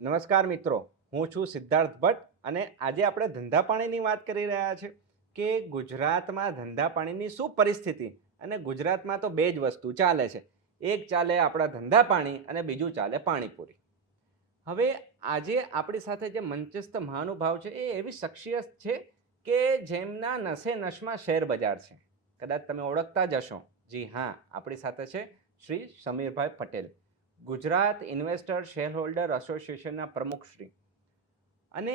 નમસ્કાર મિત્રો, હું છું સિદ્ધાર્થ ભટ્ટ અને આજે આપણે ધંધા પાણીની વાત કરી રહ્યા છે કે ગુજરાતમાં ધંધા પાણીની શું પરિસ્થિતિ. અને ગુજરાતમાં તો બે જ વસ્તુ ચાલે છે. એક ચાલે આપણા ધંધા પાણી અને બીજું ચાલે પાણીપુરી. હવે આજે આપણી સાથે જે મંચસ્થ મહાનુભાવ છે એ એવી શખ્સિયત છે કે જેમના નસે નશમાં શેર બજાર છે. કદાચ તમે ઓળખતા જ હશો. જી હા, આપણી સાથે છે Shri Samirbhai Patel, Gujarat investor shareholder એસોસિએશનના પ્રમુખ શ્રી. અને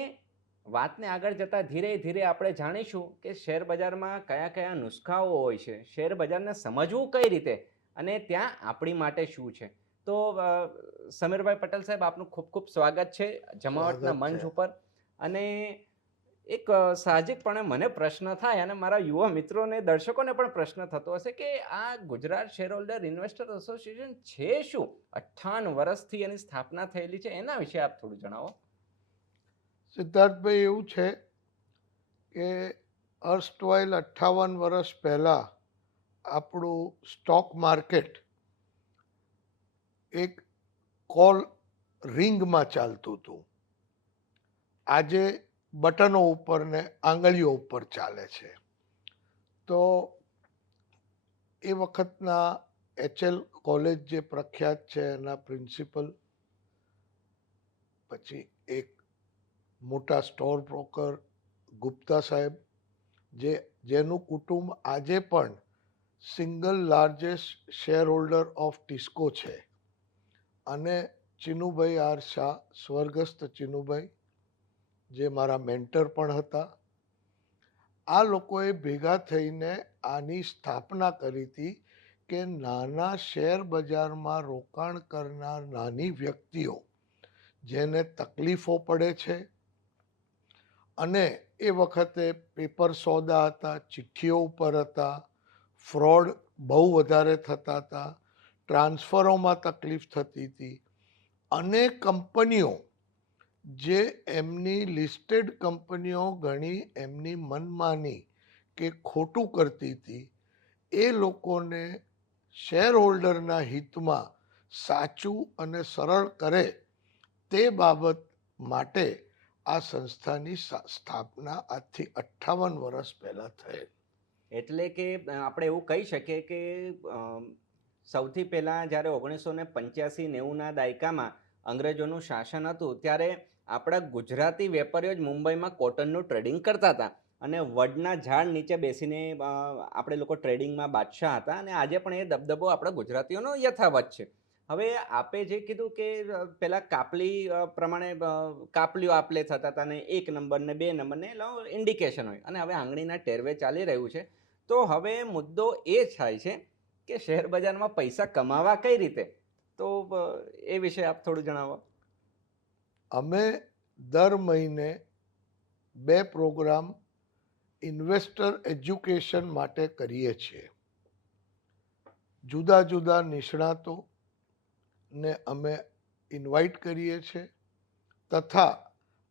વાતને આગળ જતાં ધીરે ધીરે આપણે જાણીશું કે શેર બજારમાં કયા કયા નુસ્ખાઓ હોય છે, શેર બજારને સમજવું કઈ રીતે અને ત્યાં આપણી માટે શું છે. તો સમીરભાઈ પટેલ સાહેબ, આપનું ખૂબ ખૂબ સ્વાગત છે જમાવટના મંચ ઉપર. અને એક સાહજિકપણે મને પ્રશ્ન થાય અને મારા યુવા મિત્રોને, દર્શકોને પણ પ્રશ્ન થતો હશે કે આ Gujarat share holder investor association છે શું? 58 વર્ષથી એની સ્થાપના થયેલી છે, એના વિશે આપ થોડું જણાવો. સિદ્ધાર્થભાઈ, એવું છે કે અર્સ્ટવાઇલ 58 વર્ષ પહેલાં આપણું સ્ટોક માર્કેટ એક કોલ રિંગમાં ચાલતું હતું. આજે બટનો ઉપર ને આંગળીઓ ઉપર ચાલે છે. તો એ વખતના HL કોલેજ જે પ્રખ્યાત છે એના પ્રિન્સિપલ, પછી એક મોટા સ્ટોર બ્રોકર ગુપ્તા સાહેબ, જેનું કુટુંબ આજે પણ single largest shareholder of TISCO છે, અને ચિનુભાઈ આર શાહ, સ્વર્ગસ્થ ચિનુભાઈ, જે મારા મેન્ટર પણ હતા. આ લોકોએ ભેગા થઈને આની સ્થાપના કરી હતી કે નાના શેર બજારમાં રોકાણ કરનાર નાની વ્યક્તિઓ જેને તકલીફો પડે છે, અને એ વખતે પેપર સોદા હતા, ચિઠ્ઠીઓ ઉપર હતા, ફ્રોડ બહુ વધારે થતા હતા, ટ્રાન્સફરોમાં તકલીફ થતી હતી, અને કંપનીઓ જે એમની લિસ્ટેડ કંપનીઓ ઘણી એમની મનમાની કે ખોટું કરતી હતી, એ લોકોને શેર હોલ્ડરના હિતમાં સાચું અને સરળ કરે તે બાબત માટે આ સંસ્થાની સ્થાપના આજથી 58 વર્ષ પહેલા થયેલ. એટલે કે આપણે એવું કહી શકીએ કે સૌથી પહેલાં જ્યારે 1985-90ના દાયકામાં અંગ્રેજોનું શાસન હતું ત્યારે આપણા ગુજરાતી વેપારીઓ જ મુંબઈમાં કોટનનું ટ્રેડિંગ કરતા હતા અને વડના ઝાડ નીચે બેસીને આપણે લોકો ટ્રેડિંગમાં બાદશાહ હતા. અને આજે પણ એ દબદબો આપણા ગુજરાતીઓનો યથાવત છે. હવે આપે જે કીધું કે પેલા કાપલી પ્રમાણે કાપલીઓ આપલે થતા હતા ને 1 નંબર ને 2 નંબર ને ઇન્ડિકેશન હોય, અને હવે આંગળીના ટેરવે ચાલી રહ્યું છે. તો હવે મુદ્દો એ થાય છે કે શેર બજારમાં પૈસા કમાવા કઈ રીતે. તો એ વિશે આપ થોડું જણાવો. અમે દર મહિને 2 પ્રોગ્રામ ઇન્વેસ્ટર એજ્યુકેશન માટે કરીએ છીએ. જુદા જુદા નિષ્ણાતો ને અમે ઇન્વાઇટ કરીએ છીએ, તથા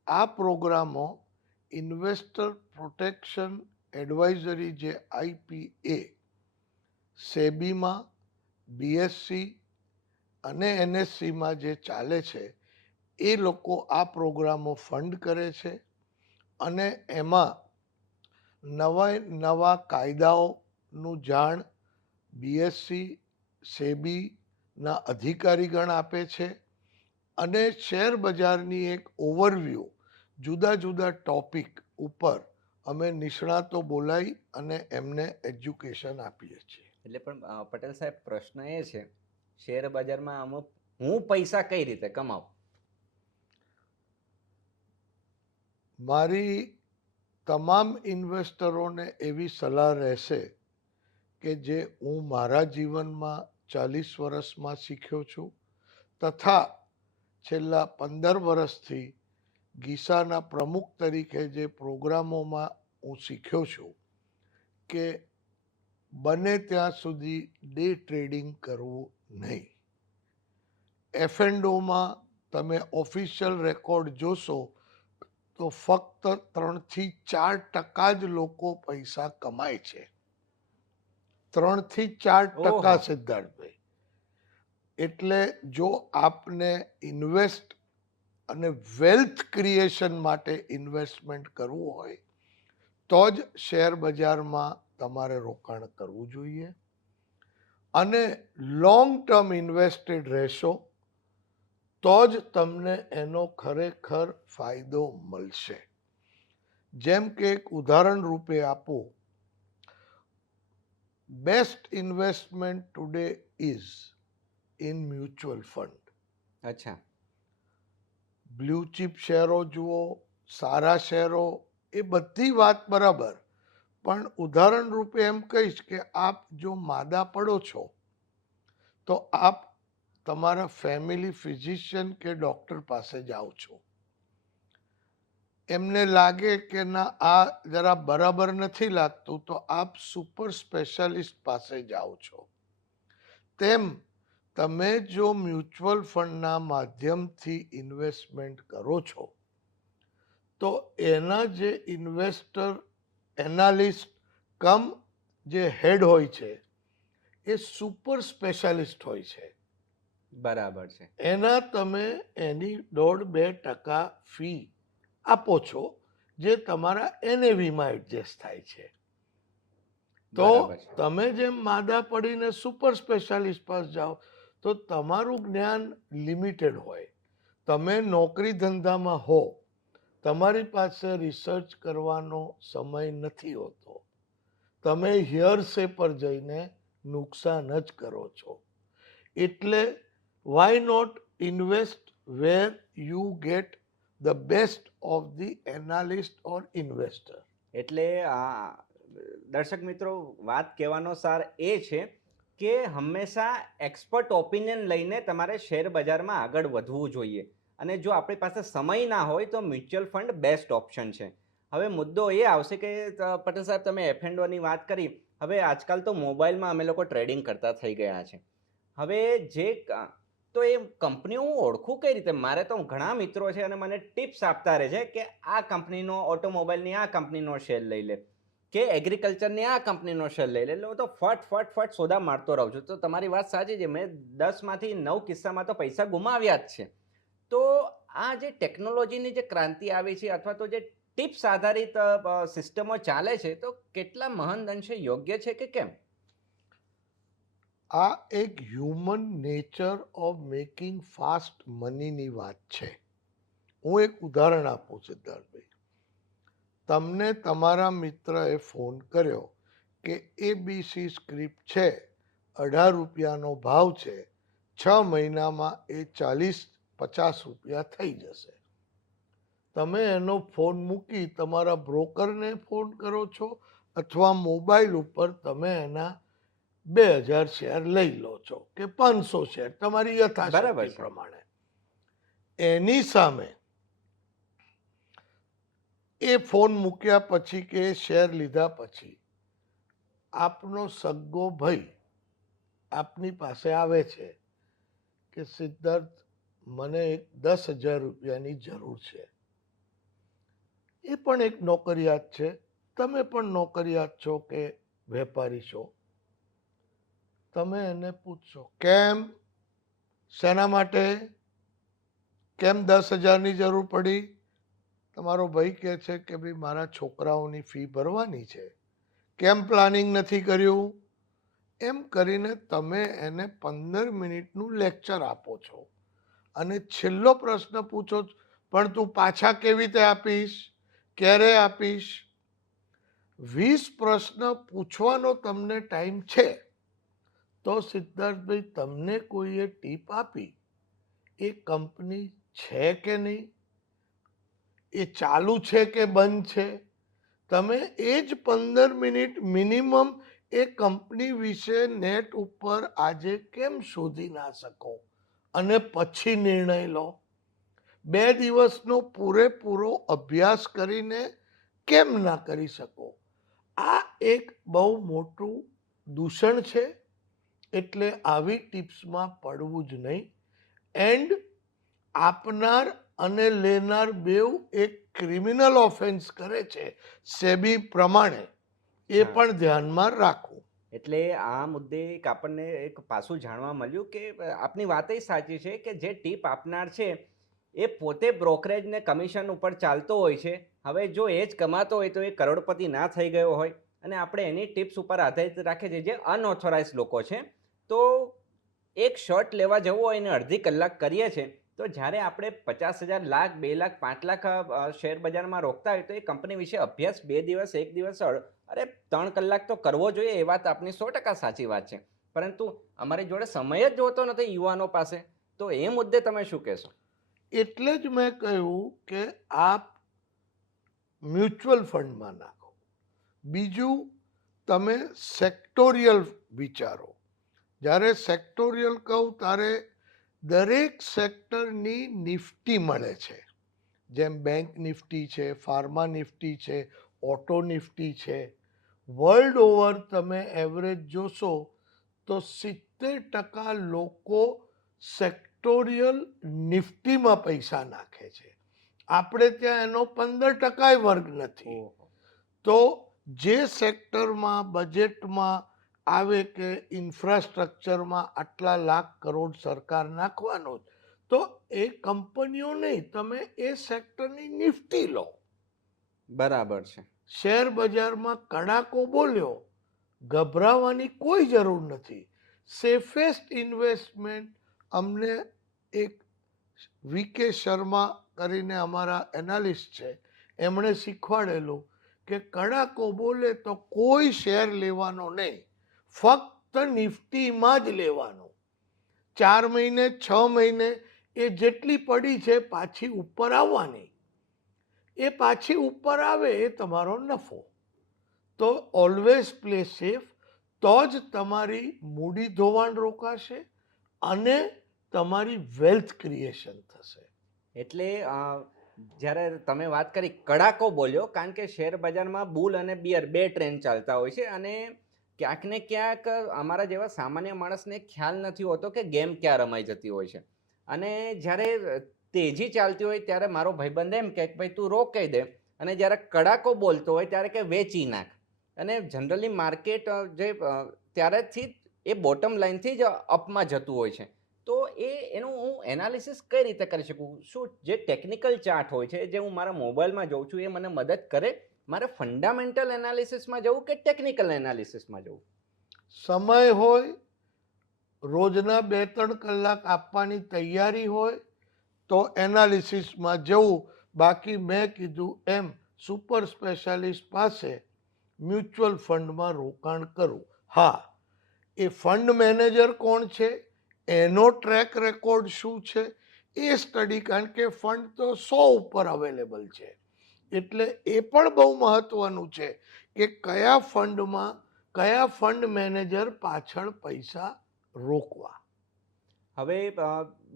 આ પ્રોગ્રામો ઇન્વેસ્ટર પ્રોટેક્શન એડવાઇઝરી, જે IPA, સેબીમાં, BSE અને NSCમાં જે ચાલે છે, એ લોકો આ પ્રોગ્રામો ફંડ કરે છે, અને એમાં નવા કાયદાઓનું જાણ BSE, સેબીના અધિકારીગણ આપે છે, અને શેર બજારની એક ઓવરવ્યૂ જુદા જુદા ટોપિક ઉપર અમે નિષ્ણાતો બોલાવી અને એમને એજ્યુકેશન આપીએ છીએ. એટલે પણ પટેલ સાહેબ, પ્રશ્ન એ છે, શેર બજારમાં અમુક હું પૈસા કઈ રીતે કમાવું? મારી તમામ ઇન્વેસ્ટરોને એવી સલાહ રહેશે કે જે હું મારા જીવનમાં 40 વર્ષમાં શીખ્યો છું, તથા છેલ્લા 15 વર્ષથી ગીસાના પ્રમુખ તરીકે જે પ્રોગ્રામોમાં હું શીખ્યો છું, કે બને ત્યાં સુધી ડે ટ્રેડિંગ કરવું નહીં. F&Oમાં તમે ઓફિશિયલ રેકોર્ડ જોશો તો ફક્ત 3-4% જ લોકો પૈસા કમાય છે. 3-4%, સિદ્ધાર્થભાઈ. એટલે જો આપને ઇન્વેસ્ટ અને વેલ્થ ક્રિએશન માટે ઇન્વેસ્ટમેન્ટ કરવું હોય તો જ શેર બજારમાં તમારે રોકાણ કરવું જોઈએ અને લોંગ ટર્મ ઇન્વેસ્ટેડ રહેશો તો જ તમને એનો ખરેખર ફાયદો મળશે. જેમ કે એક ઉદાહરણ રૂપે આપું, best investment today is in mutual fund. અચ્છા. બ્લુ ચિપ શેરો જુઓ, સારા શેરો, એ બધી વાત બરાબર, પણ ઉદાહરણ રૂપે એમ કહીશ કે આપ જો માદા પડો છો તો આપ તમારા ફેમિલી ફિઝિશિયન કે ડૉક્ટર પાસે જાઓ છો. એમને લાગે કે ના આ જરા બરાબર નથી લાગતું તો આપ સુપર સ્પેશિયાલિસ્ટ પાસે જાઓ છો. તેમ તમે જો મ્યુચ્યુઅલ ફંડના માધ્યમથી ઇન્વેસ્ટમેન્ટ કરો છો તો એના જે ઇન્વેસ્ટર એનાલિસ્ટ કમ જે હેડ હોય છે એ સુપર સ્પેશિયાલિસ્ટ હોય છે. બરાબર છે. એના તમે એની 1.5-2% ફી આપો છો જે તમારા એનએવીમાં એડજસ્ટ થાય છે. તો બરાબર છે. તમે જેમ માદા પડીને સુપર સ્પેશિયાલિસ્ટ પાસે જાઓ તો તમારું જ્ઞાન લિમિટેડ હોય. તમે નોકરી ધંધામાં હો, તમારી પાસે રિસર્ચ કરવાનો સમય નથી હોતો, તમે હિયરસે પર જઈને નુકસાન જ કરો છો. એટલે why not invest where you get the best of the analyst or investor. એટલે દર્શક મિત્રો, વાત કહેવાનો સાર એ છે કે હંમેશા એક્સપર્ટ ઓપિનિયન લઈને તમારે શેર બજારમાં આગળ વધવું જોઈએ. અને જો આપણી પાસે સમય ના હોય તો મ્યુચ્યુઅલ ફંડ બેસ્ટ ઓપ્શન છે. હવે મુદ્દો એ આવશે કે પટેલ સાહેબ, તમે F&Oની વાત કરી. હવે આજકાલ તો મોબાઈલમાં અમે લોકો ટ્રેડિંગ કરતા થઈ ગયા છે. હવે તો એ કંપનીઓ હું ઓળખું કઈ રીતે? મારે તો ઘણા મિત્રો છે અને મને ટિપ્સ આપતા રહે છે કે આ કંપનીનો, ઓટોમોબાઈલની આ કંપનીનો શેર લઈ લે, કે એગ્રીકલ્ચરની આ કંપનીનો શેર લઈ લે. એટલે હું તો ફટ સોદા મારતો રહું છું. તો તમારી વાત સાચી છે, મેં 10માંથી 9 કિસ્સામાં તો પૈસા ગુમાવ્યા જ છે. તો આ જે ટેકનોલોજીની જે ક્રાંતિ આવી છે અથવા તો જે ટિપ્સ આધારિત સિસ્ટમો ચાલે છે, તો કેટલા મહદ અંશે યોગ્ય છે કે કેમ? આ એક human nature of making fast મનીની વાત છે. હું એક ઉદાહરણ આપું સિદ્ધાર્થભાઈ. તમને તમારા મિત્રએ ફોન કર્યો કે ABC સ્ક્રિપ્ટ છે, 18 રૂપિયાનો ભાવ છે, 6 મહિનામાં એ 40-50 રૂપિયા થઈ જશે. તમે એનો ફોન મૂકી તમારા બ્રોકરને ફોન કરો છો અથવા મોબાઈલ ઉપર તમે એના 2000 શેર લઈ લો છો કે 500 શેર, તમારી યથાશક્તિ પ્રમાણે. એની સામે એ ફોન મૂક્યા પછી કે શેર લીધા પછી આપનો સગ્ગો ભાઈ આપની પાસે આવે છે કે સિદ્ધાર્થ, મને 10,000 રૂપિયાની જરૂર છે. એ પણ એક નોકરિયાત છે, તમે પણ નોકરિયાત છો કે વેપારી છો. તમે એને પૂછશો, કેમ, શેના માટે, કેમ 10,000ની જરૂર પડી? તમારો ભાઈ કહે છે કે ભાઈ મારા છોકરાઓની ફી ભરવાની છે. કેમ પ્લાનિંગ નથી કર્યું? એમ કરીને તમે એને 15 મિનિટનું લેક્ચર આપો છો અને છેલ્લો પ્રશ્ન પૂછો, પણ તું પાછા કેવી રીતે આપીશ, ક્યારે આપીશ? 20 પ્રશ્ન પૂછવાનો તમને ટાઈમ છે તો સિદ્ધાર્થભાઈ, તમને કોઈએ ટીપ આપી, એ કંપની છે કે નહીં, એ ચાલુ છે કે બંધ છે? તમે એ જ 15 મિનિટ મિનિમમ એ કંપની વિશે નેટ ઉપર આજે કેમ શોધી ના શકો અને પછી નિર્ણય લો? 2 દિવસનો પૂરેપૂરો અભ્યાસ કરીને કેમ ના કરી શકો? આ એક બહુ મોટું દૂષણ છે. એટલે આવી ટિપ્સમાં પડવું જ નહીં. એન્ડ આપનાર અને લેનાર બેઉ એક ક્રિમિનલ ઓફેન્સ કરે છે સેબી પ્રમાણે, એ પણ ધ્યાનમાં રાખવું. એટલે આ મુદ્દે એક આપણને એક પાસું જાણવા મળ્યું કે આપની વાત સાચી છે કે જે ટીપ આપનાર છે એ પોતે બ્રોકરેજ ને કમિશન ઉપર ચાલતો હોય છે. હવે જો એ જ કમાતો હોય તો એ કરોડપતિ ના થઈ ગયો હોય, અને આપણે એની ટિપ્સ ઉપર આધારિત રાખીએ છીએ જે અનઓથોરાઇઝ લોકો છે. તો એક શર્ટ લેવા જવું હોય ને અડધી કલાક કરીએ છીએ, તો જ્યારે આપણે 50,000, લાખ, 2 લાખ, 5 લાખ શેર બજારમાં રોકતા હોય તો એ કંપની વિશે અભ્યાસ 2 દિવસ, 1 દિવસ, અરે 3 કલાક તો કરવો જોઈએ. એ વાત આપની 100% સાચી વાત છે. પરંતુ અમારી જોડે સમય જ જોતો નથી યુવાનો પાસે. તો એ મુદ્દે તમે શું કહેશો? એટલે જ મેં કહ્યું કે આપ મ્યુચ્યુઅલ ફંડમાં નાખો. બીજું, તમે સેક્ટોરિયલ વિચારો. જ્યારે સેક્ટોરિયલ કહું ત્યારે દરેક સેક્ટરની નિફ્ટી મળે છે. જેમ બેંક નિફ્ટી છે, ફાર્મા નિફ્ટી છે, ઓટો નિફ્ટી છે. વર્લ્ડ ઓવર તમે એવરેજ જોશો તો 70% લોકો સેક્ટોરિયલ નિફ્ટીમાં પૈસા નાખે છે. આપણે ત્યાં એનો 15% વર્ગ નથી. તો જે સેક્ટરમાં બજેટમાં આવે કે ઇન્ફ્રાસ્ટ્રક્ચરમાં આટલા લાખ કરોડ સરકાર નાખવાનો, તો એ કંપનીઓ નહીં, તમે એ સેક્ટરની નિફ્ટી લો. બરાબર છે. શેર બજારમાં કડાકો બોલ્યો, ગભરાવાની કોઈ જરૂર નથી. સેફેસ્ટ ઇન્વેસ્ટમેન્ટ અમને એક વીકે શર્મા કરીને અમારા એનાલિસ્ટ છે, એમણે શીખવાડેલું કે કડાકો બોલે તો કોઈ શેર લેવાનો નહીં, ફક્ત નિફ્ટીમાં જ લેવાનું. 4 મહિને, 6 મહિને એ જેટલી પડી છે પાછી ઉપર આવવાની. એ પાછી ઉપર આવે એ તમારો નફો. તો ઓલવેઝ પ્લે સેફ. તો જ તમારી મૂડી ધોવાણ રોકાશે અને તમારી વેલ્થ ક્રિએશન થશે. એટલે જ્યારે તમે વાત કરી કડાકો બોલ્યો, કારણ કે શેર બજારમાં બુલ અને બિયર 2 ટ્રેન્ડ ચાલતા હોય છે, અને ક્યાંક ને ક્યાંક અમારા જેવા સામાન્ય માણસને ખ્યાલ નથી હોતો કે ગેમ ક્યાં રમાઈ જતી હોય છે. અને જ્યારે તેજી ચાલતી હોય ત્યારે મારો ભાઈબંધ એમ કહે કે ભાઈ તું રોકાઈ દે, અને જ્યારે કડાકો બોલતો હોય ત્યારે કે વેચી નાખ. અને જનરલી માર્કેટ જે ત્યારેથી એ બોટમ લાઇનથી જ અપમાં જતું હોય છે. તો એનું હું એનાલિસિસ કઈ રીતે કરી શકું? શું જે ટેકનિકલ ચાર્ટ હોય છે, જે હું મારા મોબાઈલમાં જોઉં છું, એ મને મદદ કરે? મારે ફંડામેન્ટલ એનાલિસિસમાં જવું કે ટેકનિકલ એનાલિસિસમાં જવું? સમય હોય, રોજના 2-3 કલાક આપવાની તૈયારી હોય તો એનાલિસિસમાં જવું. બાકી મેં કીધું એમ સુપર સ્પેશિયાલિસ્ટ પાસે મ્યુચ્યુઅલ ફંડમાં રોકાણ કરવું. હા, એ ફંડ મેનેજર કોણ છે, એનો ટ્રેક રેકોર્ડ શું છે એ સ્ટડી, કારણ કે ફંડ તો 100 ઉપર અવેલેબલ છે. એટલે એ પણ બહુ મહત્વનું છે કે કયા ફંડમાં કયા ફંડ મેનેજર પાછળ પૈસા રોકવા. હવે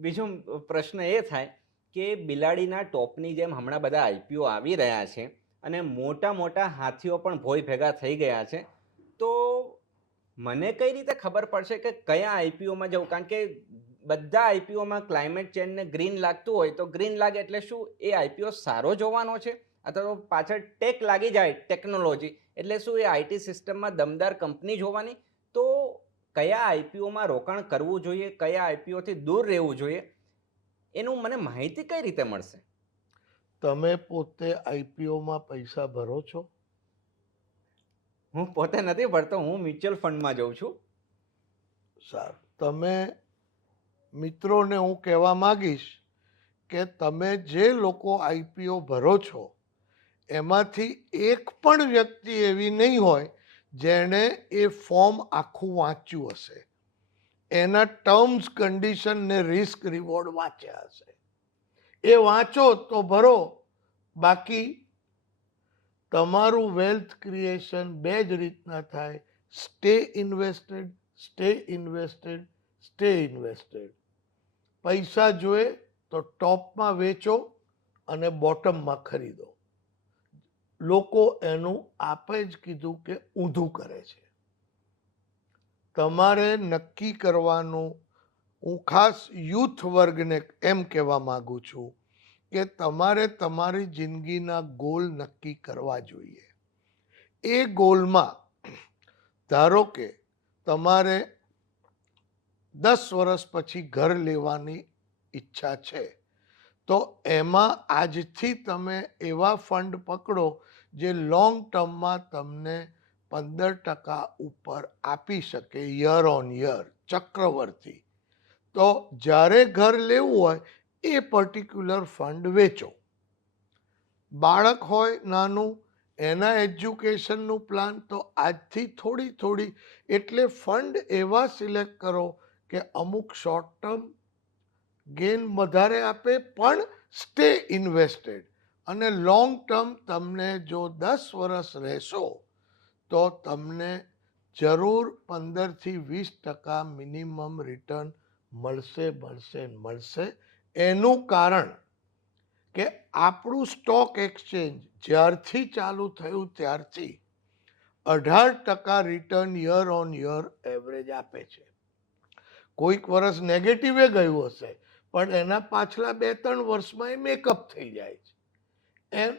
બીજો પ્રશ્ન એ થાય કે બિલાડીના ટોપની જેમ હમણાં બધા આઈપીઓ આવી રહ્યા છે, અને મોટા મોટા હાથીઓ પણ ભોય ભેગા થઈ ગયા છે. તો મને કઈ રીતે ખબર પડશે કે કયા આઈપીઓમાં જવું? કારણ કે બધા આઈપીઓમાં ક્લાઇમેટ ચેન્જને ગ્રીન લાગતું હોય, તો ગ્રીન લાગે એટલે શું એ આઈપીઓ સારો જોવાનો છે? અથવા તો પાછળ ટેક લાગી જાય, ટેકનોલોજી, એટલે શું એ આઈટી સિસ્ટમમાં દમદાર કંપની જોવાની? તો કયા આઈપીઓમાં રોકાણ કરવું જોઈએ, કયા આઈપીઓથી દૂર રહેવું જોઈએ, એનું મને માહિતી કઈ રીતે મળશે? તમે પોતે આઈપીઓમાં પૈસા ભરો છો? હું પોતે નથી ભરતો, હું મ્યુચ્યુઅલ ફંડમાં જઉં છું. સારું. તમે મિત્રોને હું કહેવા માંગીશ કે તમે જે લોકો આઈપીઓ ભરો છો એમાંથી એક પણ વ્યક્તિ એવી નહીં હોય જેણે એ ફોર્મ આખું વાંચ્યું હશે, એના ટર્મ્સ કન્ડિશન ને રિસ્ક રિવોર્ડ વાંચ્યા હશે. એ વાંચો તો ભરો. બાકી તમારું વેલ્થ ક્રિએશન 2 જ રીતના થાય: stay invested, stay invested, stay invested. પૈસા જોઈએ તો ટોપમાં વેચો અને બોટમમાં ખરીદો. લોકો એનું આપે જ કીધું કે ઊંધું કરે છે. તમારે નક્કી કરવાનું. હું ખાસ યુથ વર્ગને એમ કહેવા માંગુ છું કે તમારે તમારી જિંદગીના ગોલ નક્કી કરવા જોઈએ. એ ગોલમાં ધારો કે તમારે 10 વર્ષ પછી ઘર લેવાની ઈચ્છા છે, તો એમાં આજથી તમે એવા ફંડ પકડો જે લોંગ ટર્મમાં તમને 15% ઉપર આપી શકે યર ઓન યર ચક્રવર્તી. તો જ્યારે ઘર લેવું હોય એ પર્ટિક્યુલર ફંડ વેચો. બાળક હોય નાનું, એના એજ્યુકેશનનું પ્લાન તો આજથી થોડી થોડી, એટલે ફંડ એવા સિલેક્ટ કરો કે અમુક શોર્ટ ટર્મ ગેઇન વધારે આપે પણ સ્ટે ઇન્વેસ્ટેડ, અને લોંગ ટર્મ તમને જો 10 વર્ષ રહેશો તો તમને જરૂર 15થી 20% મિનિમમ રિટર્ન મળશે. એનું કારણ કે આપણું સ્ટોક એક્સચેન્જ જ્યારથી ચાલુ થયું ત્યારથી 18% return year on year average આપે છે. કોઈક વર્ષ નેગેટિવે ગયું હશે પણ એના પાછલા 2-3 વર્ષમાં એ મેકઅપ થઈ જાય છે. એમ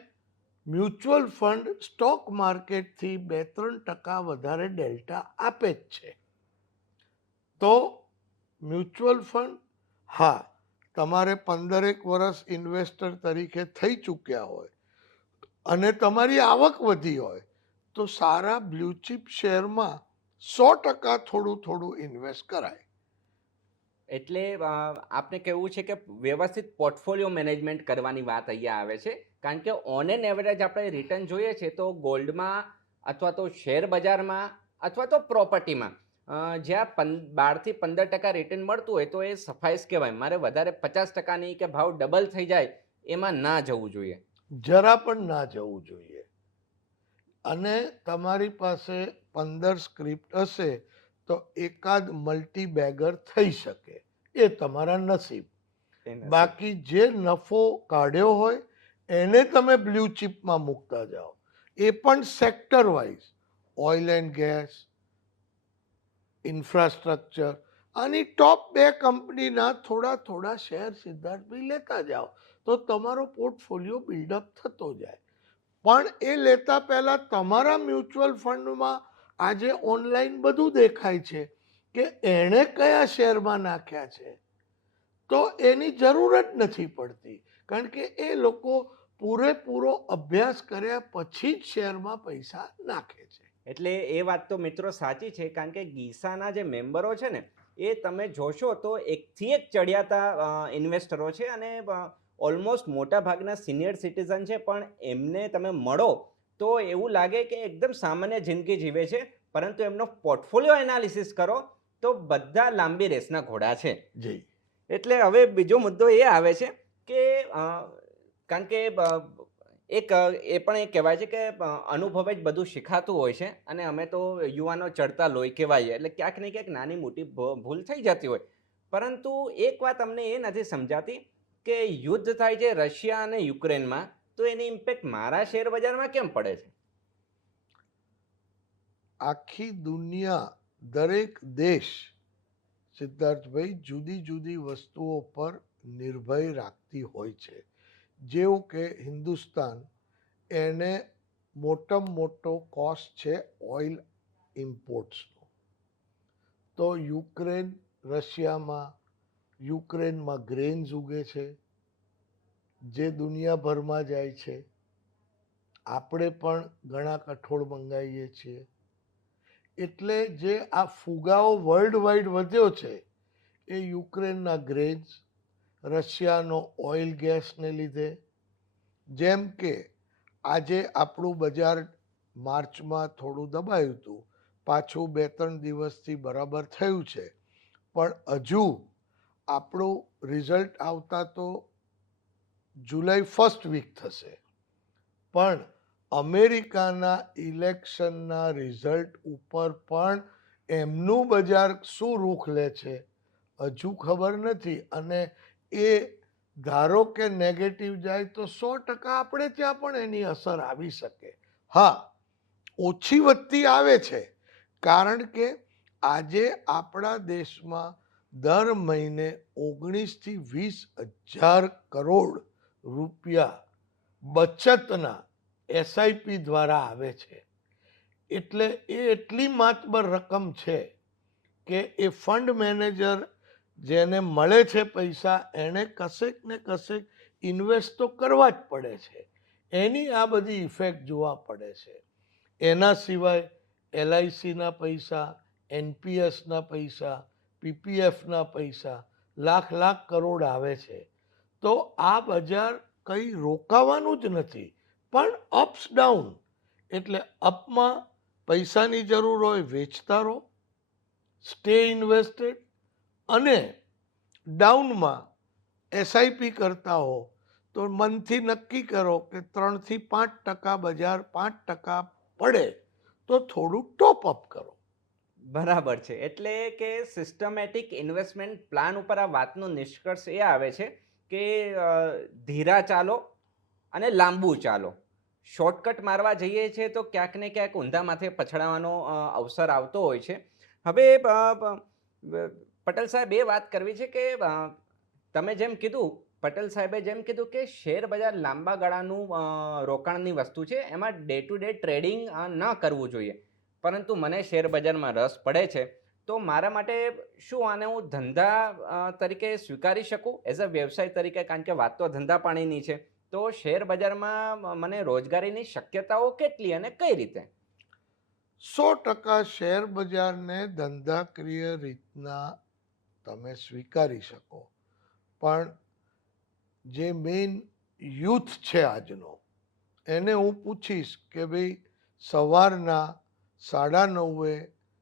મ્યુચ્યુઅલ ફંડ સ્ટોક માર્કેટથી 2-3% વધારે ડેલ્ટા આપે જ છે. તો મ્યુચ્યુઅલ ફંડ, હા, તમારે 15 વર્ષ ઇન્વેસ્ટર તરીકે થઈ ચૂક્યા હોય અને તમારી આવક વધી હોય તો સારા બ્લ્યુચિપ શેરમાં 100% થોડું થોડું ઇન્વેસ્ટ કરાય. એટલે આપને કહેવું છે કે વ્યવસ્થિત પોર્ટફોલિયો મેનેજમેન્ટ કરવાની વાત અહીંયા આવે છે, કારણ કે ઓન એન એવરેજ આપણે રિટર્ન જોઈએ છે તો ગોલ્ડમાં અથવા તો શેર બજારમાં અથવા તો પ્રોપર્ટીમાં જ્યાં 12-15% રિટર્ન મળતું હોય તો એ સફાઈસ કહેવાય. મારે વધારે 50% નહીં કે ભાવ ડબલ થઈ જાય એમાં ના જવું જોઈએ, જરા પણ ના જવું જોઈએ. અને તમારી પાસે 15 સ્ક્રિપ્ટ હશે તો એકાદ મલ્ટી બેગર થઈ શકે, એ તમારા નસીબ. બાકી જે નફો કાઢ્યો હોય એને તમે બ્લુ ચિપમાં મૂકતા જાઓ, એ પણ sector wise, oil and gas, infrastructure, આની ટોપ 2 કંપનીના થોડા શેર સિદ્ધાર્થભાઈ લેતા જાઓ તો તમારો પોર્ટફોલિયો બિલ્ડઅપ થતો જાય. પણ એ લેતા પહેલા તમારા મ્યુચ્યુઅલ ફંડમાં આજે ઓનલાઈન બધું દેખાય છે કે એણે કયા શેરમાં નાખ્યા છે, તો એની જરૂર જ નથી પડતી, કારણ કે એ લોકો પૂરેપૂરો અભ્યાસ કર્યા પછી જ શેરમાં પૈસા નાખે છે. એટલે એ વાત તો મિત્રો સાચી છે, કારણ કે ગીસાના જે મેમ્બરો છે ને એ તમે જોશો તો એકથી એક ચડિયાતા ઇન્વેસ્ટરો છે અને ઓલમોસ્ટ મોટા ભાગના સિનિયર સિટીઝન છે, પણ એમને તમે મળો તો એવું લાગે કે એકદમ સામાન્ય જિંદગી જીવે છે, પરંતુ એમનો પોર્ટફોલિયો એનાલિસિસ કરો તો બધા લાંબી રેસના ઘોડા છે. જી. એટલે હવે બીજો મુદ્દો એ આવે છે કે કારણ કે એક એ પણ એ કહેવાય છે કે અનુભવે જ બધું શીખાતું હોય છે, અને અમે તો યુવાનો ચડતા લોહી કહેવાય, એટલે ક્યાંક ને ક્યાંક નાની મોટી ભૂલ થઈ જતી હોય. પરંતુ એક વાત અમને એ નથી સમજાતી કે યુદ્ધ થાય છે રશિયા અને યુક્રેનમાં, તો એની ઇમ્પેક્ટ મારા શેર બજારમાં કેમ પડે છે? આખી દુનિયા, દરેક દેશ સિદ્ધાર્થભાઈ જુદી જુદી વસ્તુઓ પર નિર્ભય રાખતી હોય છે. જેવું કે હિન્દુસ્તાન, એને મોટામાં મોટો કોસ્ટ છે ઓઇલ ઇમ્પોર્ટ્સનો. તો યુક્રેનમાં ગ્રેન્સ ઉગે છે જે દુનિયાભરમાં જાય છે. આપણે પણ ઘણા કઠોળ મંગાવીએ છીએ. એટલે જે આ ફુગાવો વર્લ્ડ વાઇડ વધ્યો છે એ યુક્રેનના ગ્રેન્સ, રશિયાનો ઓઇલ ગેસને લીધે. જેમ કે આજે આપણું બજાર માર્ચમાં થોડું દબાયું હતું, પાછું 2-3 દિવસથી બરાબર થયું છે, પણ હજુ આપણું રિઝલ્ટ આવતા તો જુલાઈ 1st વીક થશે. પણ અમેરિકાના ઇલેક્શનના રિઝલ્ટ ઉપર પણ એમનું બજાર શું રૂખ લે છે હજુ ખબર નથી, અને એ ધારો કે નેગેટિવ જાય તો 100% આપણે ત્યાં પણ એની અસર આવી શકે. હા, ઓછી વધતી આવે છે, કારણ કે આજે આપણા દેશમાં દર મહિને 19-20 હજાર કરોડ રૂપિયા બચતના એસઆઈપી દ્વારા આવે છે. એટલે એ એટલી માતબર રકમ છે કે એ ફંડ મેનેજર જેને મળે છે પૈસા, એણે કશેક ને કશેક ઇન્વેસ્ટ તો કરવા જ પડે છે. એની આ બધી ઇફેક્ટ જોવા પડે છે. એના સિવાય LICના પૈસા, NPSના પૈસા, PPFના પૈસા લાખ કરોડ આવે છે. તો આ બજાર કંઈ રોકાવાનું જ નથી, પણ અપ્સ ડાઉન. એટલે અપમાં પૈસાની જરૂર હોય વેચતા રહો, સ્ટે ઇન્વેસ્ટેડ, અને ડાઉનમાં SIP કરતા હો તો મનથી નક્કી કરો કે 3 થી 5% બજાર 5% પડે તો થોડું ટોપ અપ કરો. બરાબર છે. એટલે કે સિસ્ટમેટિક ઇન્વેસ્ટમેન્ટ પ્લાન ઉપર આ વાતનો નિષ્કર્ષ એ આવે છે કે ધીરા ચાલો અને લાંબુ ચાલો. શોર્ટકટ મારવા જઈએ છીએ તો ક્યાંક ને ક્યાંક ઊંધા માથે પછડાવાનો અવસર આવતો હોય છે. હવે પટેલ સાહેબ એ વાત કરવી છે કે તમે જેમ કીધું, પટેલ સાહેબે જેમ કીધું કે શેર બજાર લાંબા ગાળાનું રોકાણની વસ્તુ છે, એમાં ડે ટુ ડે ટ્રેડિંગ ન કરવું જોઈએ. પરંતુ મને શેર બજારમાં રસ પડે છે, તો મારા માટે શું આને હું ધંધા તરીકે સ્વીકારી શકું એઝ અ વ્યવસાય તરીકે? કારણ કે વાત તો ધંધા પાણીની છે. તો શેર બજારમાં મને રોજગારીની શક્યતાઓ કેટલી અને કઈ રીતે? 100% શેર બજારને ધંધાકીય રીતના તમે સ્વીકારી શકો, પણ જે મેઇન યુથ છે આજનો, એને હું પૂછીશ કે ભાઈ સવારના 9:30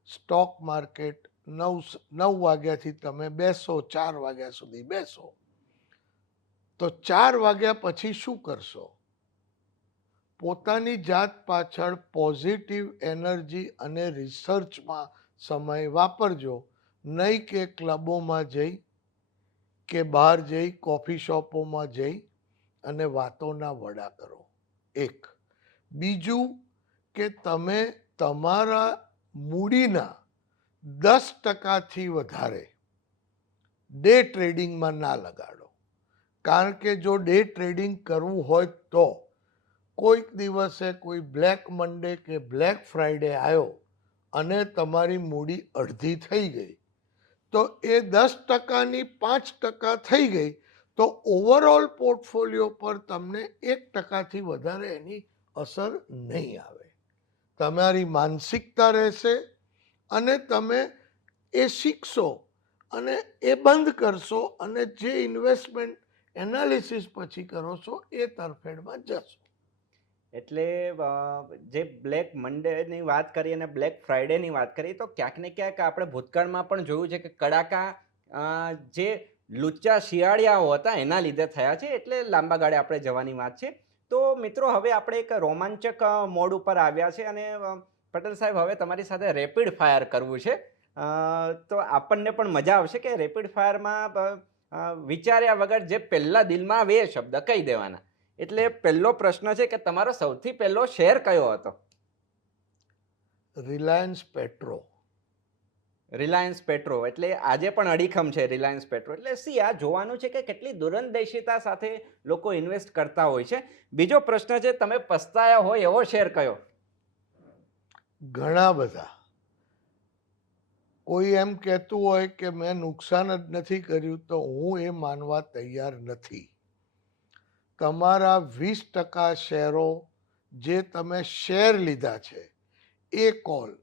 સ્ટોક માર્કેટ 9 વાગ્યાથી તમે બેસો, 4 વાગ્યા સુધી બેસો, તો 4 વાગ્યા પછી શું કરશો? પોતાની જાત પાછળ પોઝિટિવ એનર્જી અને રિસર્ચમાં સમય વાપરજો, નહીં કે ક્લબોમાં જઈ કે બહાર જઈ કોફી શોપોમાં જઈ અને વાતોના વડા કરો. એક. બીજું કે તમે તમારા મૂડીના 10%થી વધારે ડે ટ્રેડિંગમાં ના લગાડો. કારણ કે જો ડે ટ્રેડિંગ કરવું હોય તો કોઈક દિવસે કોઈ બ્લેક મન્ડે કે બ્લેક ફ્રાઈડે આવ્યો અને તમારી મૂડી અડધી થઈ ગઈ, તો એ 10%ની 5% થઈ ગઈ, તો ઓવરઓલ પોર્ટફોલિયો પર તમને 1%થી વધારે એની અસર નહીં આવે. તમારી માનસિકતા રહેશે અને તમે એ શીખશો અને એ બંધ કરશો અને જે ઇન્વેસ્ટમેન્ટ એનાલિસિસ પછી કરો છો એ તરફેણમાં જશો. એટલે જે બ્લેક મન્ડેની વાત કરી અને બ્લેક ફ્રાઈડેની વાત કરી, તો ક્યાંક ને ક્યાંક આપણે ભૂતકાળમાં પણ જોયું છે કે કડાકા જે લુચ્ચા શિયાળિયાઓ હતા એના લીધે થયા છે. એટલે લાંબા ગાળે આપણે જવાની વાત છે. તો મિત્રો, હવે આપણે એક રોમાંચક મોડ ઉપર આવ્યા છે અને પટેલ સાહેબ, હવે તમારી સાથે રેપિડ ફાયર કરવું છે. તો આપણને પણ મજા આવશે કે રેપિડ ફાયરમાં વિચાર્યા વગર જે પહેલા દિલમાં આવે એ શબ્દ કહી દેવાના. એટલે પહેલો પ્રશ્ન છે કે તમારો સૌથી પહેલો શેર કયો હતો? Reliance Petro. Reliance Petro. એટલે આજે પણ અડીખમ છે રિલાયન્સ પેટ્રો. એટલે આ જોવાનું છે કે કેટલી દૂરંદેશીતા સાથે લોકો ઇન્વેસ્ટ કરતા હોય છે. બીજો પ્રશ્ન છે, તમે પસ્તાયા હોય એવો શેર કયો? ઘણા બધા. કોઈ એમ કહેતું હોય કે મેં નુકસાન જ નથી કર્યું તો હું એ માનવા તૈયાર નથી. તમારા 20% શેરો જે તમે શેર લીધા છે એ કોલ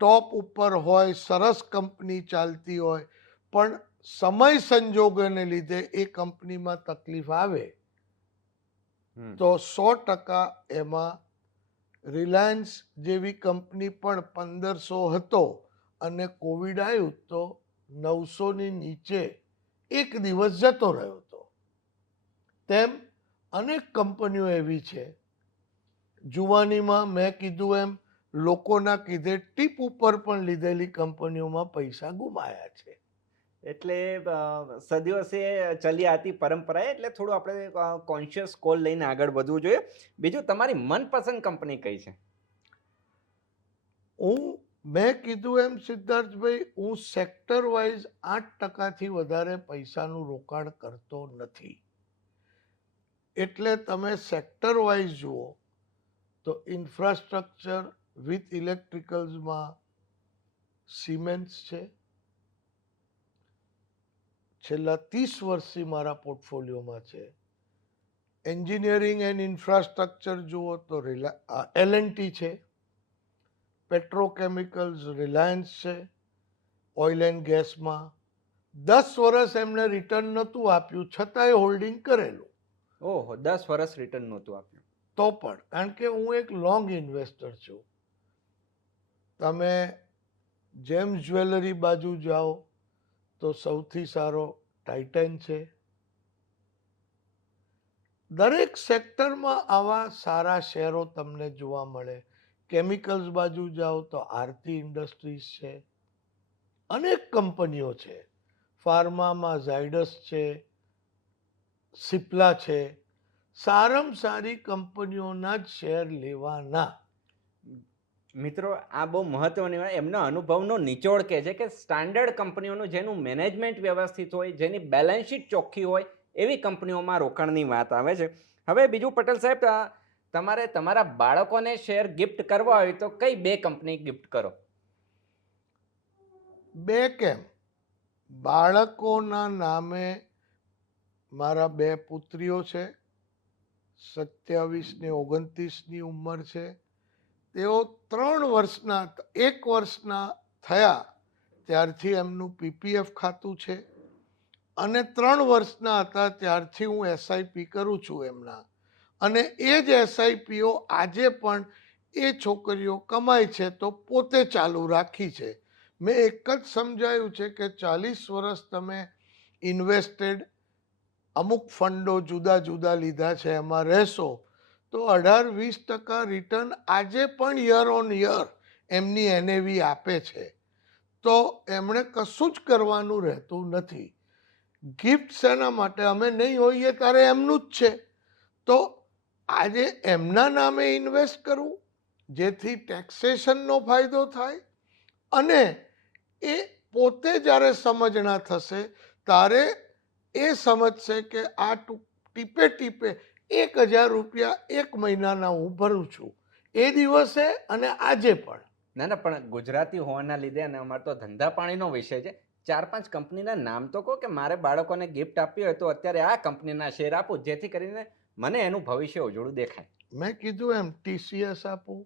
ટોપ ઉપર હોય, સરસ કંપની ચાલતી હોય, પણ સમય સંજોગોને લીધે એ કંપનીમાં તકલીફ આવે તો 100% એમાં રિલાયન્સ જેવી કંપની પણ 1500 હતો અને કોવિડ આવ્યું તો 900ની નીચે એક દિવસ જતો રહ્યો હતો. તેમ અનેક કંપનીઓ એવી છે. જુવાનીમાં મેં કીધું એમ લોકોના કીધે ટીપ ઉપર પણ લીધેલી કંપનીઓમાં પૈસા ગુમાયા છે. એટલે સદીઓ સે ચલી આતી પરંપરા. એટલે થોડું આપણે કોન્શિયસ કોલ લઈને આગળ વધવું જોઈએ. બીજું, તમારી મનપસંદ કંપની કઈ છે? મેં કીધું એમ સિદ્ધાર્થભાઈ, હું સેક્ટર વાઇઝ 8%થી વધારે પૈસાનું રોકાણ કરતો નથી. એટલે તમે સેક્ટર વાઇઝ જુઓ તો ઇન્ફ્રાસ્ટ્રક્ચર વિથ ઇલેક્ટ્રિકલ્સમાં સિમેન્સ છે. છેલ્લા 30 વર્ષથી મારા પોર્ટફોલિયોમાં છે. એન્જિનિયરિંગ એન્ડ ઇન્ફ્રાસ્ટ્રક્ચર જુઓ તો L&T છે, પેટ્રોકેમિકલ્સ રિલાયન્સ છે, ઓઇલ એન્ડ ગેસમાં 10 વર્ષ એમને રિટર્ન નહોતું આપ્યું છતાંય હોલ્ડિંગ કરેલું. ઓહો, 10 વર્ષ રિટર્ન નહોતું આપ્યું. તો પણ કારણ કે હું એક લોંગ ઇન્વેસ્ટર છું. તમે જેમ્સ જ્વેલરી બાજુ જાઓ તો સૌથી સારો ટાઇટન છે. દરેક સેક્ટરમાં આવા સારા શેરો તમને જોવા મળે. કેમિકલ્સ બાજુ જાઓ તો આરતી ઇન્ડસ્ટ્રીઝ છે, અનેક કંપનીઓ છે. ફાર્મામાં ઝાયડસ છે, સિપ્લા છે. સારામાં સારી કંપનીઓના જ શેર લેવાના. મિત્રો, આ બહુ મહત્વની વાત, એમનો અનુભવનો નિચોડ કહે છે કે સ્ટાન્ડર્ડ કંપનીઓનું જેનું મેનેજમેન્ટ વ્યવસ્થિત હોય, જેની બેલેન્સ શીટ ચોખ્ખી હોય, એવી કંપનીઓમાં રોકાણની વાત આવે છે. હવે બીજું, પટેલ સાહેબ, તમારે તમારા બાળકોને શેર ગિફ્ટ કરવા હોય તો કઈ 2 કંપની ગિફ્ટ કરો? 2 કેમ, બાળકોના નામે મારા 2 પુત્રીઓ છે, 27 ને 29ની ઉંમર છે. તેઓ 1 વર્ષના થયા ત્યારથી એમનું PPF ખાતું છે અને 3 વર્ષના હતા ત્યારથી હું SIP કરું છું એમના. અને એ જ SIPઓ આજે પણ એ છોકરીઓ કમાય છે તો પોતે ચાલુ રાખી છે. મેં એક જ સમજાયું છે કે 40 વર્ષ તમે ઇન્વેસ્ટેડ અમુક ફંડો જુદા જુદા લીધા છે, એમાં રહેશો તો 18-20% રિટર્ન આજે પણ યર ઓન યર એમની NAV આપે છે. તો એમણે કશું જ કરવાનું રહેતું નથી. ગિફ્ટ શેના માટે? અમે નહીં હોઈએ ત્યારે એમનું જ છે. તો આજે એમના નામે ઇન્વેસ્ટ કરવું જેથી ટેક્સેશનનો ફાયદો થાય અને એ પોતે જ્યારે સમજણા થશે ત્યારે એ સમજશે કે આ ટીપે ટીપે 1000 રૂપિયા 1 મહિનાના હું ભરું છું, એ દિવસે અને આજે પણ. ના, પણ ગુજરાતી હોવાના લીધે, અને અમારે તો ધંધા પાણીનો વિષય છે, 4-5 કંપનીના નામ તો કહો કે મારે બાળકોને ગિફ્ટ આપવી હોય તો અત્યારે આ કંપનીના શેર આપું, જેથી કરીને મને એનું ભવિષ્ય ઉજળું દેખાય. મેં કીધું એમ, TCS આપું,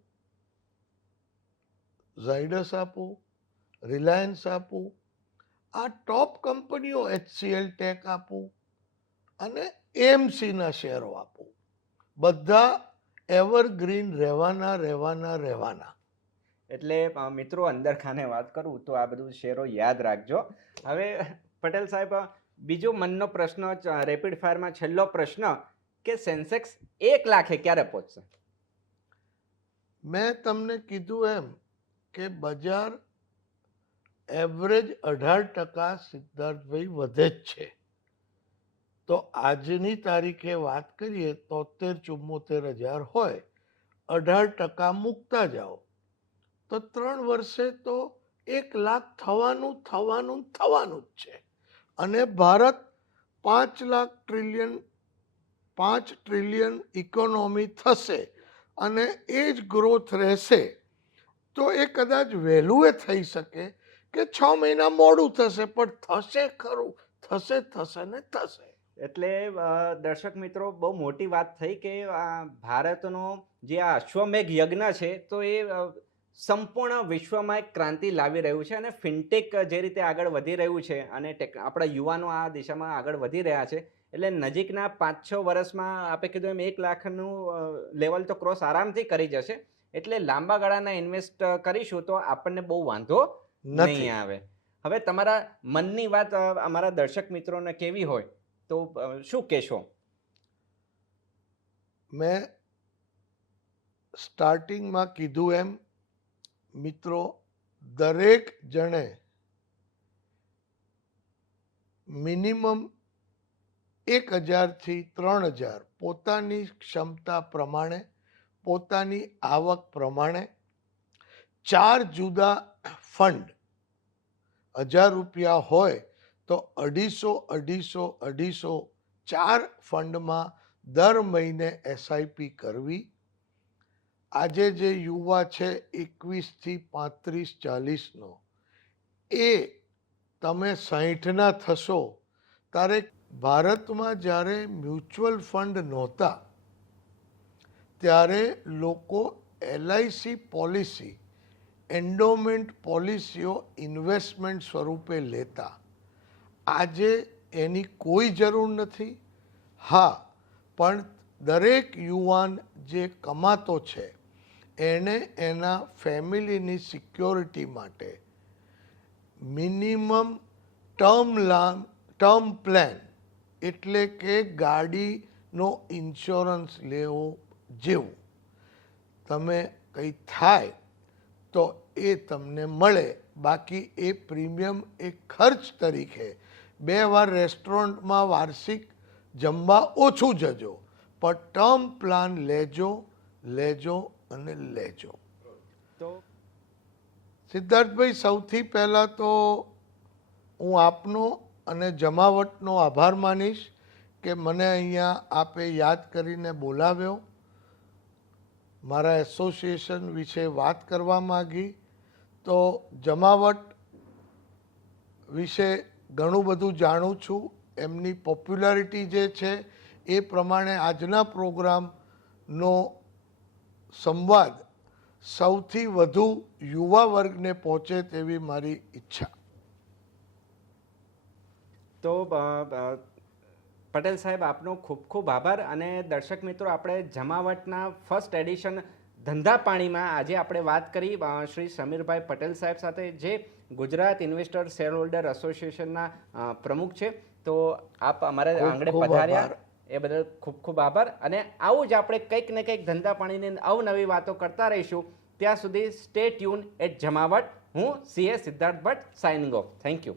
ઝાયડસ આપું, રિલાયન્સ આપું, આ ટોપ કંપનીઓ, HCL ટેક આપું અને AMCના શેરો આપું. બધા એવરગ્રીન રહેવાના. એટલે મિત્રો, અંદર ખાને વાત કરું તો આ બધું શેરો યાદ રાખજો. હવે પટેલ સાહેબ, બીજો મનનો પ્રશ્ન, રેપિડ ફાયરમાં છેલ્લો પ્રશ્ન, કે સેન્સેક્સ 1 લાખે ક્યારે પહોંચશે? મેં તમને કીધું એમ કે બજાર એવરેજ 18% સિદ્ધાર્થભાઈ વધે જ છે. તો આજની તારીખે વાત કરીએ 73-74 હજાર હોય, 18% મૂકતા જાઓ તો 3 વર્ષે તો 1 લાખ થવાનું જ છે. અને ભારત 5 ટ્રિલિયન ઇકોનોમી થશે અને એ જ ગ્રોથ રહેશે તો એ કદાચ વહેલું એ થઈ શકે કે 6 મહિના મોડું થશે, પણ થશે ખરું, થશે ને થશે. એટલે દર્શક મિત્રો, બહુ મોટી વાત થઈ કે ભારતનો જે આ અશ્વમેઘ યજ્ઞ છે તો એ સંપૂર્ણ વિશ્વમાં એક ક્રાંતિ લાવી રહ્યું છે. અને ફિનટેક જે રીતે આગળ વધી રહ્યું છે અને આપણા યુવાનો આ દિશામાં આગળ વધી રહ્યા છે, એટલે નજીકના 5-6 વર્ષમાં આપણે કીધું એમ 1 લાખનું લેવલ તો ક્રોસ આરામથી કરી જશે. એટલે લાંબા ગાળાના ઇન્વેસ્ટ કરીશું તો આપણને બહુ વાંધો નહીં આવે. હવે તમારા મનની વાત અમારા દર્શક મિત્રોને કેવી હોય તો શું કહેશો? મેં સ્ટાર્ટિંગમાં કીધું એમ, મિત્રો, દરેક જણે મિનિમમ 1000 થી 3000 પોતાની ક્ષમતા પ્રમાણે, પોતાની આવક પ્રમાણે 4 જુદા ફંડ, 1000 રૂપિયા હોય તો 250 4 ફંડમાં દર મહિને SIP કરવી. આજે જે યુવા છે 21 થી 35-40નો, એ તમે 60ના થશો ત્યારે ભારતમાં જ્યારે મ્યુચ્યુઅલ ફંડ નહોતા ત્યારે લોકો LIC પોલિસી, એન્ડોમેન્ટ પોલિસીઓ ઇન્વેસ્ટમેન્ટ સ્વરૂપે લેતા. આજે એની કોઈ જરૂર નથી. હા, પણ દરેક યુવાન જે કમાતો છે એણે એના ફેમિલીની સિક્યોરિટી માટે મિનિમમ ટર્મ પ્લાન એટલે કે ગાડીનો ઇન્સ્યોરન્સ લેવો જેવું. તમે કંઈ થાય તો એ તમને મળે, બાકી એ પ્રીમિયમ એ ખર્ચ તરીકે 2 વાર રેસ્ટોરન્ટમાં વાર્ષિક જમવા ઓછું જજો, પણ ટર્મ પ્લાન લેજો અને લેજો. તો સિદ્ધાર્થભાઈ, સૌથી પહેલાં તો હું આપનો અને જમાવટનો આભાર માનીશ કે મને અહીંયા આપે યાદ કરીને બોલાવ્યો, મારા એસોસિએશન વિશે વાત કરવા માગી. તો જમાવટ વિશે ઘણું બધું જાણું છું. એમની પોપ્યુલારિટી જે છે એ પ્રમાણે આજના પ્રોગ્રામનો સંવાદ સૌથી વધુ યુવા વર્ગને પહોંચે તેવી મારી ઈચ્છા. તો પટેલ સાહેબ, આપનો ખૂબ ખૂબ આભાર. અને દર્શક મિત્રો, આપણે જમાવટના ફર્સ્ટ એડિશન ધંધા પાણીમાં આજે આપણે વાત કરી શ્રી સમીરભાઈ પટેલ સાહેબ સાથે, જે ગુજરાત ઇન્વેસ્ટર શેર હોલ્ડર એસોસિએશનના પ્રમુખ છે. તો આપ અમારા આંગણે પધાર્યા એ બદલ ખૂબ ખૂબ આભાર. અને આવું જ આપણે કંઈક ને કંઈક ધંધા પાણીની અવનવી વાતો કરતા રહીશું. ત્યાં સુધી સ્ટે ટ્યુન એટ જમાવટ. હું CA Siddharth Bhatt, signing of. Thank you.